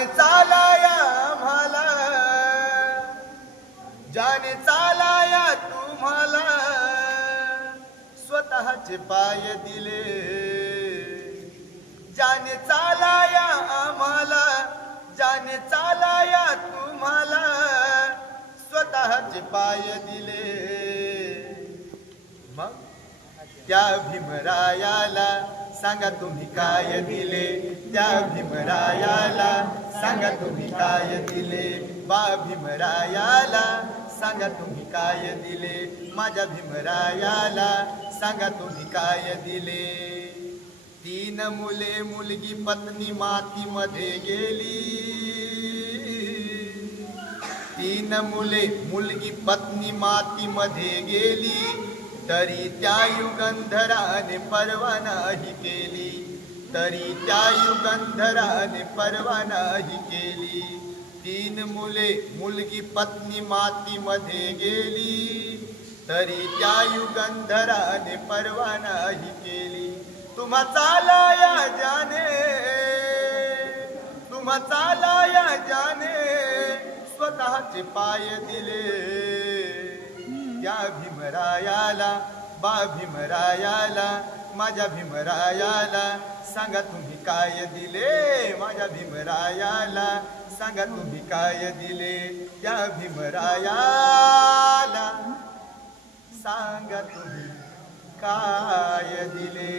जाने चालाया आम्हाला, जाने चालाया तुम्हाला, स्वतःचे पाय दिले. जाने चालाया आम्हाला, जाने चालाया तुम्हाला, स्वतःचे पाय दिले. मग त्या भीमरायाला सांगा तुम्ही काय दिले, त्या भीमरायाला सांगा तुम्ही काय दिले. बा भीमरायाला सांगा तुम्ही काय दिले, माझ्या भीमरायाला सांगा तुम्ही काय दिले. 3 मुले मुलगी पत्नी मातीमध्ये गेली. 3 मुले मुलगी पत्नी मातीमध्ये गेली, तरी त्या युगंधराने पर्वा नाही केली, तरी त्या युगंधराने पर्वा नाही केली. 3 मुले मुलगी पत्नी मातीमध्ये गेली, तरी त्या युगंधराने पर्वा नाही केली. तुम्हा चालाया जाने, तुम्हा चालाया जाने, स्वतःचे पाय दिले. त्या भीमरायाला, बा भीमरायाला, माझ्या भीमरायाला सांगा तुम्ही काय दिले, माझ्या भीमरायाला सांगा तुम्ही काय दिले. त्या भीमरायाला सांगा तुम्ही काय दिले.